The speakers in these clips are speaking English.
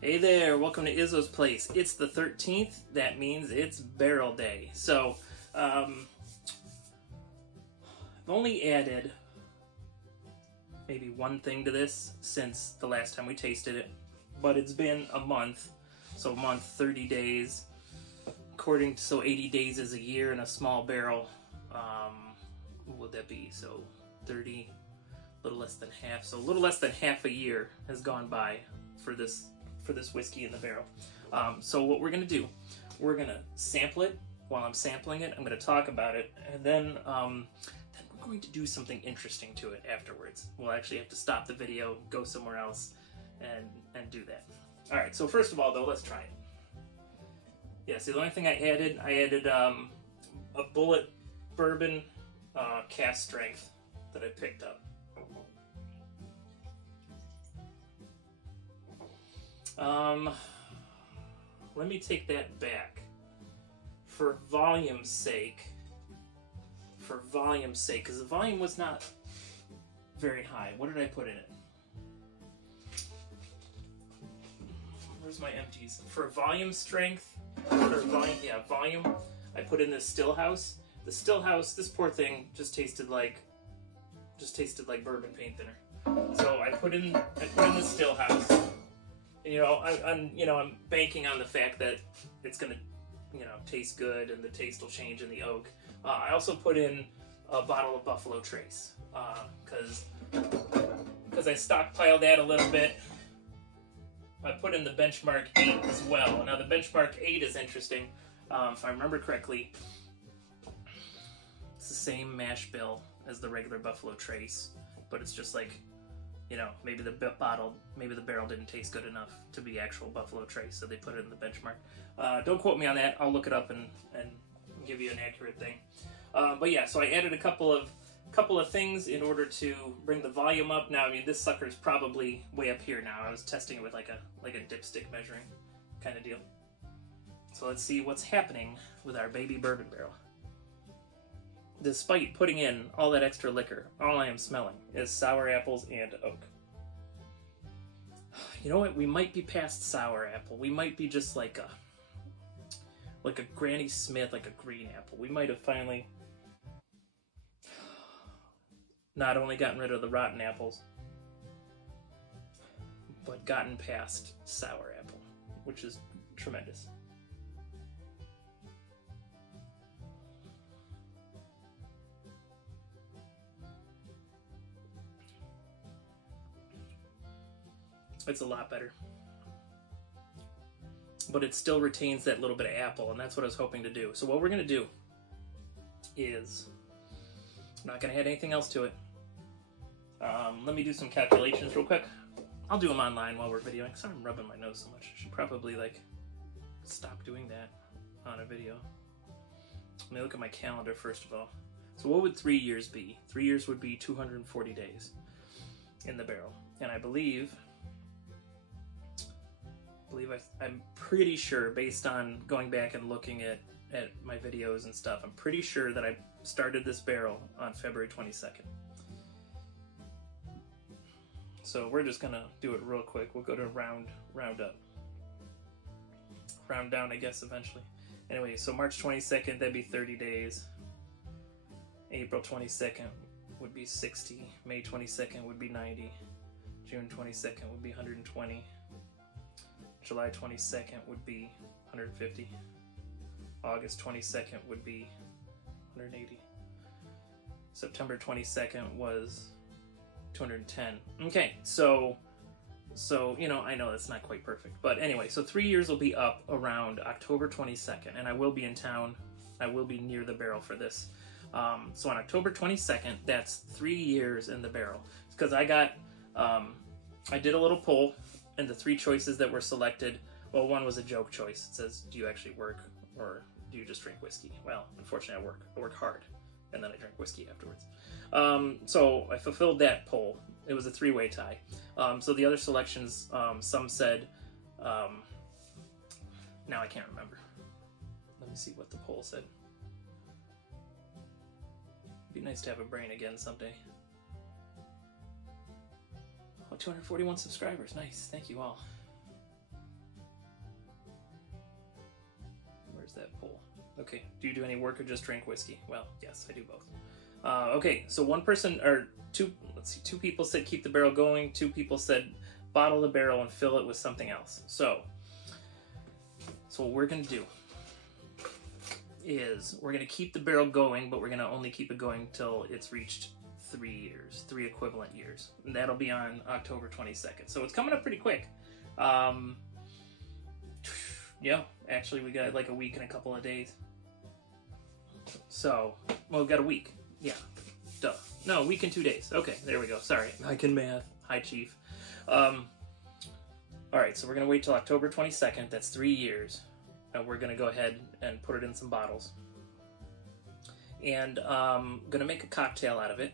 Hey there, welcome to Izzo's Place. It's the 13th, that means it's barrel day. So, I've only added maybe one thing to this since the last time we tasted it, but it's been a month. So a month, 30 days, so 80 days is a year in a small barrel. What would that be? So 30, a little less than half. So a little less than half a year has gone by for this whiskey in the barrel. So what we're gonna do, we're gonna sample it. While I'm sampling it, I'm gonna talk about it, and then we're going to do something interesting to it afterwards. We'll actually have to stop the video, go somewhere else, and do that. All right. So first of all, though, let's try it. Yeah. See, the only thing I added a Bulleit bourbon cask strength that I picked up. Let me take that back. For volume's sake, because the volume was not very high. What did I put in it? Where's my empties? For volume strength, volume, I put in this Stillhouse. The Stillhouse, this poor thing just tasted like bourbon paint thinner. So I put in the Stillhouse. And, I'm banking on the fact that it's gonna, taste good and the taste will change in the oak. I also put in a bottle of Buffalo Trace because I stockpiled that a little bit. I put in the Benchmark 8 as well. Now the Benchmark 8 is interesting. If I remember correctly, it's the same mash bill as the regular Buffalo Trace, but it's just like, maybe the barrel didn't taste good enough to be actual Buffalo Trace, so they put it in the Benchmark. Don't quote me on that. I'll look it up and give you an accurate thing. But yeah, so I added a couple of things in order to bring the volume up. Now, I mean, this sucker's probably way up here now. I was testing it with like a dipstick measuring kind of deal. So let's see what's happening with our baby bourbon barrel. Despite putting in all that extra liquor, all I am smelling is sour apples and oak. You know what? We might be past sour apple. We might be just like a Granny Smith, like a green apple. We might have finally not only gotten rid of the rotten apples, but gotten past sour apple, which is tremendous. It's a lot better. But it still retains that little bit of apple, and that's what I was hoping to do. So what we're going to do is, I'm not going to add anything else to it. Let me do some calculations real quick. I'll do them online while we're videoing, because I'm rubbing my nose so much. I should probably, stop doing that on a video. Let me look at my calendar first of all. So what would 3 years be? 3 years would be 240 days in the barrel. And I believe I'm pretty sure, based on going back and looking at my videos and stuff, I'm pretty sure that I started this barrel on February 22nd. So we're just gonna do it real quick. We'll go to round up. Round down, I guess, eventually. Anyway, so March 22nd, that'd be 30 days. April 22nd would be 60. May 22nd would be 90. June 22nd would be 120. July 22nd would be 150. August 22nd would be 180. September 22nd was 210. Okay, so I know that's not quite perfect, but anyway, so 3 years will be up around October 22nd, and I will be in town. I will be near the barrel for this. So on October 22nd, that's 3 years in the barrel. Because I did a little poll, and the 3 choices that were selected, well, one was a joke choice. It says, do you actually work, or do you just drink whiskey? Well, unfortunately, I work. I work hard, and then I drink whiskey afterwards. So I fulfilled that poll. It was a 3-way tie. So the other selections, some said, now I can't remember. Let me see what the poll said. It'd be nice to have a brain again someday. Oh, 241 subscribers. Nice. Thank you all. that poll? Okay. Do you do any work or just drink whiskey? Well, yes, I do both. Okay, so one person, or two, let's see, 2 people said keep the barrel going. 2 people said bottle the barrel and fill it with something else. So what we're going to do is we're going to keep the barrel going, but we're going to only keep it going till it's reached 3 years, 3 equivalent years. And that'll be on October 22nd. So it's coming up pretty quick. Yeah, actually we got like a week and a couple of days. So, well, we've got a week. Yeah, duh. No, a week and 2 days. Okay, there we go. Sorry, I can math. Hi, Chief. All right, so we're going to wait till October 22nd. That's 3 years. And we're going to go ahead and put it in some bottles. And going to make a cocktail out of it.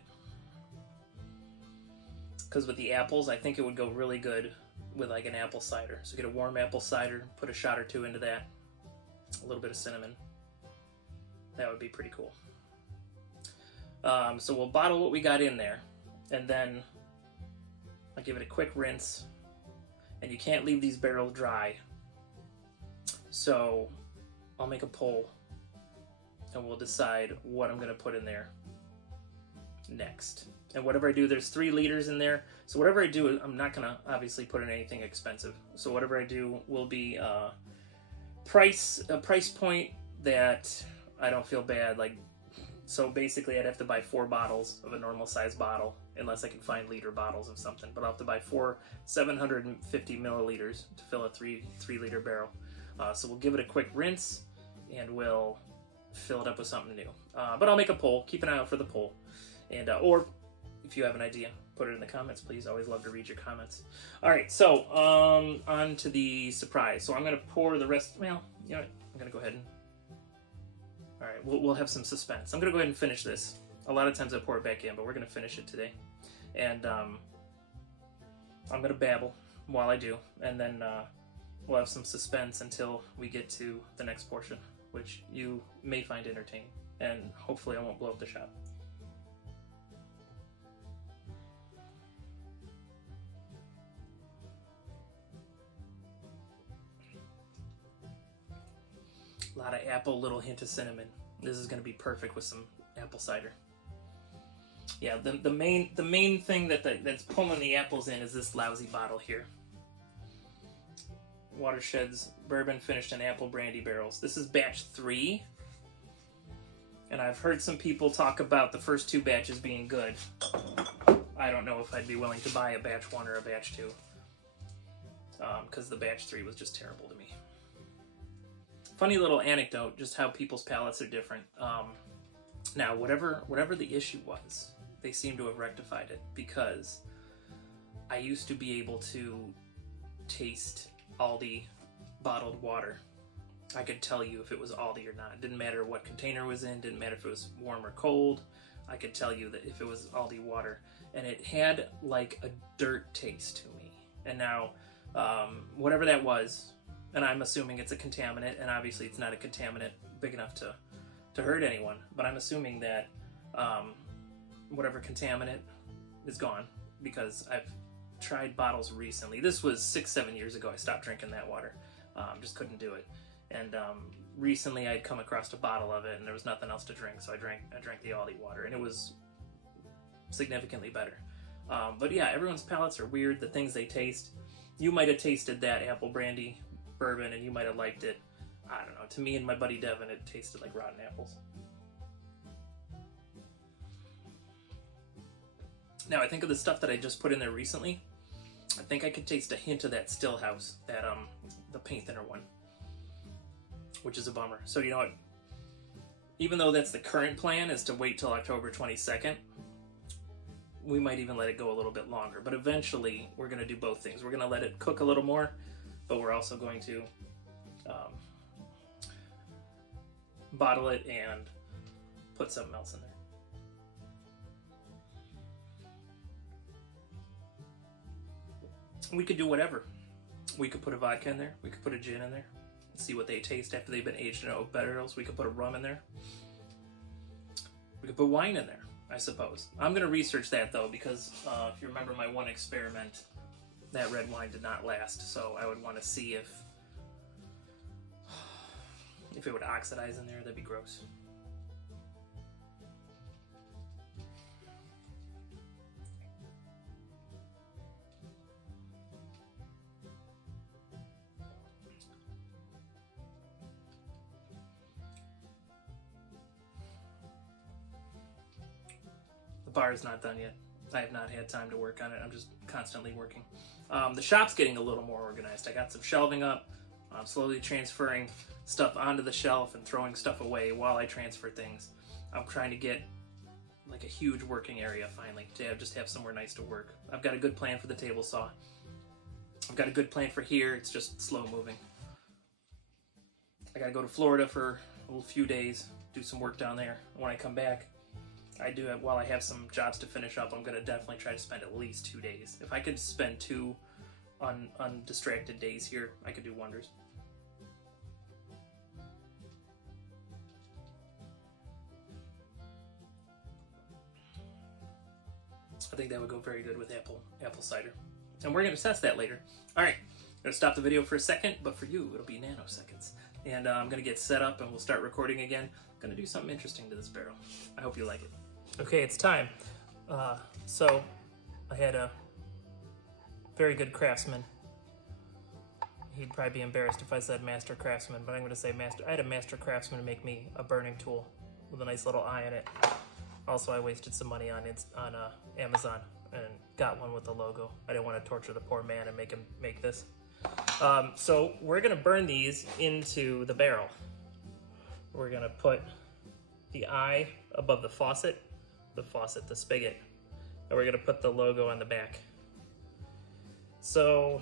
Because with the apples, I think it would go really good with like an apple cider. So get a warm apple cider, put a shot or 2 into that. A little bit of cinnamon. That would be pretty cool. So we'll bottle what we got in there. And then I'll give it a quick rinse. And you can't leave these barrels dry. So I'll make a poll. And we'll decide what I'm going to put in there next. And whatever I do, there's 3 liters in there. So whatever I do, I'm not going to obviously put in anything expensive. So whatever I do will be a price point that I don't feel bad. Like, so basically I'd have to buy 4 bottles of a normal size bottle unless I can find liter bottles of something. But I'll have to buy 4 750 milliliters to fill a 3 liter barrel. So we'll give it a quick rinse and we'll fill it up with something new. But I'll make a poll. Keep an eye out for the poll. And or if you have an idea, put it in the comments, please. Always love to read your comments. All right, so on to the surprise. So I'm going to pour the rest. Well, you know what? I'm going to go ahead and. All right, we'll have some suspense. I'm going to go ahead and finish this. A lot of times I pour it back in, but we're going to finish it today. And I'm going to babble while I do, and then we'll have some suspense until we get to the next portion, which you may find entertaining. And hopefully I won't blow up the shop. A lot of apple, little hint of cinnamon. This is going to be perfect with some apple cider. Yeah, the main thing that's pulling the apples in is this lousy bottle here. Watershed's bourbon finished in apple brandy barrels. This is batch 3. And I've heard some people talk about the first 2 batches being good. I don't know if I'd be willing to buy a batch 1 or a batch 2. Because the batch 3 was just terrible to me. Funny little anecdote, just how people's palates are different. Now, whatever the issue was, they seem to have rectified it, because I used to be able to taste Aldi bottled water. I could tell you if it was Aldi or not. It didn't matter what container it was in, didn't matter if it was warm or cold. I could tell you that if it was Aldi water. And it had like a dirt taste to me. And now, whatever that was, and I'm assuming it's a contaminant, and obviously it's not a contaminant big enough to hurt anyone, but I'm assuming that whatever contaminant is gone, because I've tried bottles recently. This was 6-7 years ago I stopped drinking that water. Just couldn't do it. And recently I'd come across a bottle of it and there was nothing else to drink, so I drank the Aldi water, and it was significantly better. But yeah, everyone's palates are weird, the things they taste. You might have tasted that apple brandy bourbon and you might have liked it. I don't know. To me and my buddy Devin, it tasted like rotten apples. Now, I think of the stuff that I just put in there recently. I think I could taste a hint of that Stillhouse, that the paint thinner one, which is a bummer. So you know what? Even though that's the current plan, is to wait till October 22nd, we might even let it go a little bit longer. But eventually, we're going to do both things. We're going to let it cook a little more, but we're also going to bottle it and put something else in there. We could do whatever. We could put a vodka in there. We could put a gin in there. See what they taste after they've been aged in oak barrels. We could put a rum in there. We could put wine in there, I suppose. I'm going to research that, though, because if you remember my one experiment, that red wine did not last. So I would want to see If it would oxidize in there, that'd be gross. The bar is not done yet. I have not had time to work on it. I'm just constantly working. The shop's getting a little more organized. I got some shelving up. I'm slowly transferring stuff onto the shelf and throwing stuff away while I transfer things. I'm trying to get like a huge working area finally to just have somewhere nice to work. I've got a good plan for the table saw. I've got a good plan for here. It's just slow moving. I gotta go to Florida for a few days, do some work down there. When I come back, while I have some jobs to finish up, I'm gonna definitely try to spend at least 2 days. If I could spend 2 undistracted days here, I could do wonders. I think that would go very good with apple cider. And we're going to test that later. All right, I'm going to stop the video for a second, but for you, it'll be nanoseconds. And I'm going to get set up and we'll start recording again. I'm going to do something interesting to this barrel. I hope you like it. Okay, it's time. So I had a very good craftsman. He'd probably be embarrassed if I said master craftsman, but I'm going to say master. I had a master craftsman make me a burning tool with a nice little eye in it. Also, I wasted some money on Amazon and got one with the logo. I didn't want to torture the poor man and make him make this. So we're gonna burn these into the barrel. We're gonna put the eye above the faucet, the spigot, and we're gonna put the logo on the back. So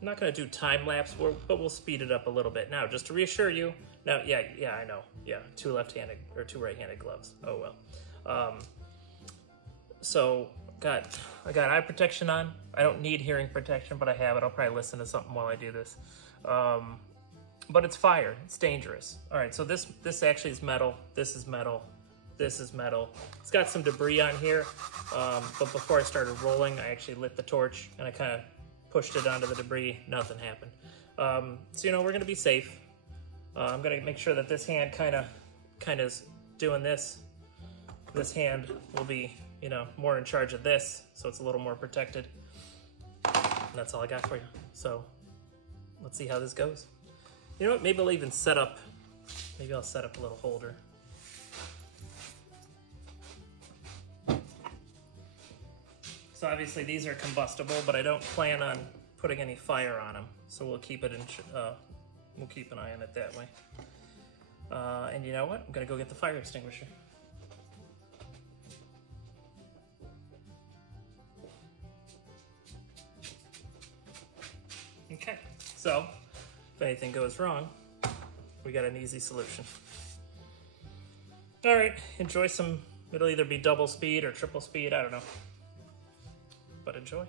I'm not gonna do time lapse, but we'll speed it up a little bit. Now, just to reassure you, now, yeah, I know, yeah, 2 left-handed or 2 right-handed gloves. Oh well. So I got eye protection on. I don't need hearing protection, but I have it. I'll probably listen to something while I do this. But it's fire. It's dangerous. All right, so this actually is metal. This is metal. This is metal. It's got some debris on here, but before I started rolling, I actually lit the torch and I kind of pushed it onto the debris. Nothing happened. So you know, we're gonna be safe. I'm gonna make sure that this hand kind of is doing this. This hand will be, you know, more in charge of this, so it's a little more protected. And that's all I got for you. So let's see how this goes. You know what? Maybe I'll even set up. Maybe I'll set up a little holder. So obviously these are combustible, but I don't plan on putting any fire on them. So we'll keep it in. We'll keep an eye on it that way. And you know what? I'm gonna go get the fire extinguisher. Okay, so if anything goes wrong, we got an easy solution. All right, enjoy some, it'll either be double speed or triple speed, I don't know, but enjoy.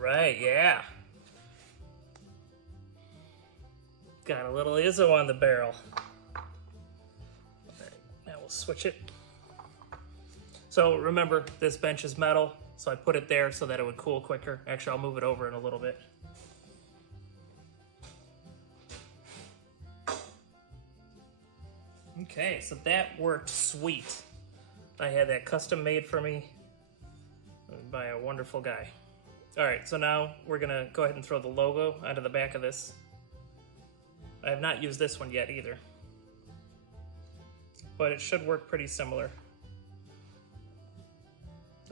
right, yeah. Got a little Izzo on the barrel. All right, now we'll switch it. So remember, this bench is metal, so I put it there so that it would cool quicker. Actually, I'll move it over in a little bit. Okay, so that worked sweet. I had that custom made for me by a wonderful guy. All right, so now we're gonna go ahead and throw the logo onto the back of this. I have not used this one yet either, but it should work pretty similar.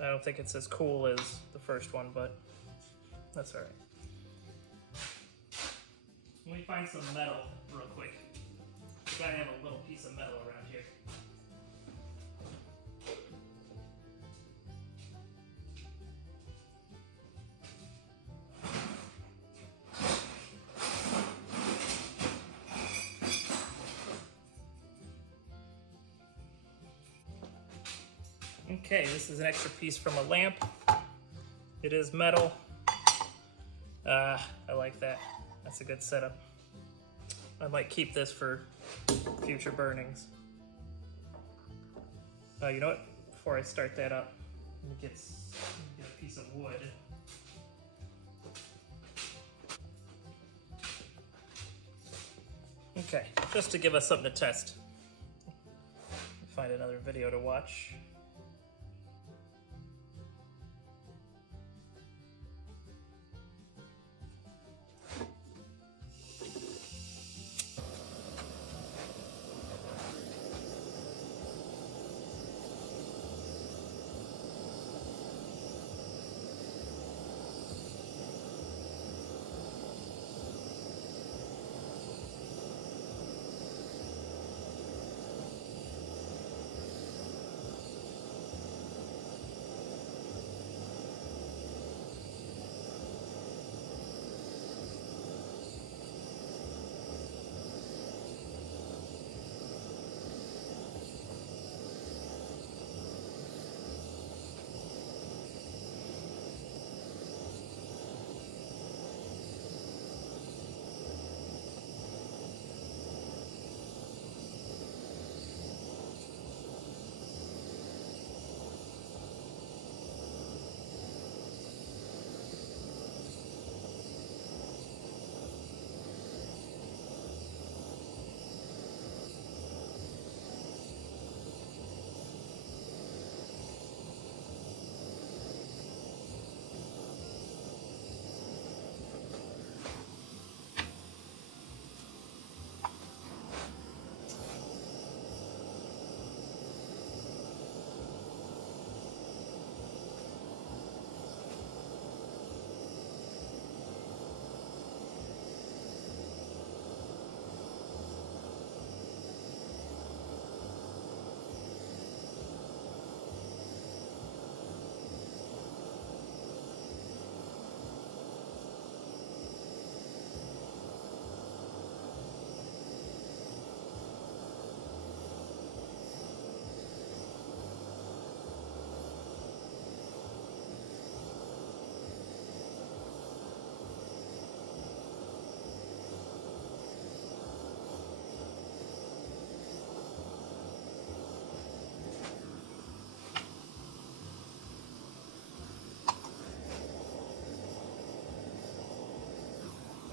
I don't think it's as cool as the first one, but that's all right. Let me find some metal real quick. We gotta have a little piece of metal around here. Okay, this is an extra piece from a lamp. It is metal. I like that. That's a good setup. I might keep this for future burnings. You know what? Before I start that up, let me get a piece of wood. Okay, just to give us something to test. Find another video to watch.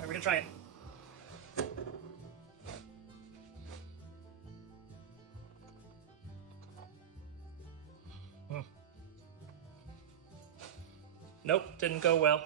We're gonna try it. Nope, didn't go well.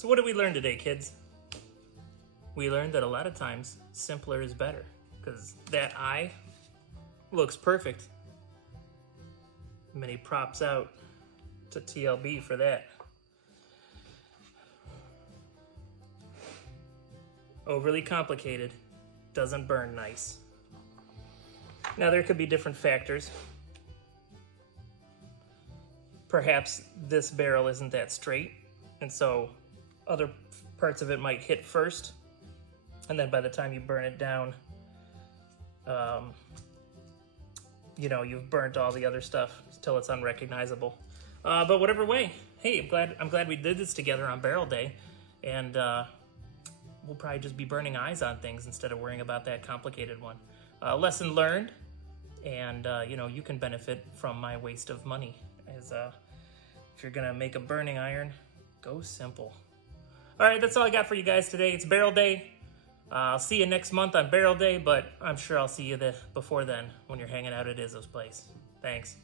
So what did we learn today, kids? We learned that a lot of times simpler is better, because that eye looks perfect. Many props out to TLB for that. Overly complicated doesn't burn nice. Now there could be different factors. Perhaps this barrel isn't that straight, and so other parts of it might hit first, and then by the time you burn it down, you know, you've burnt all the other stuff till it's unrecognizable. But whatever way, hey, I'm glad we did this together on Barrel Day, and we'll probably just be burning eyes on things instead of worrying about that complicated one. Lesson learned, and you know, you can benefit from my waste of money. As if you're gonna make a burning iron, go simple. All right, that's all I got for you guys today. It's Barrel Day. I'll see you next month on Barrel Day, but I'm sure I'll see you before then when you're hanging out at Izzo's place. Thanks.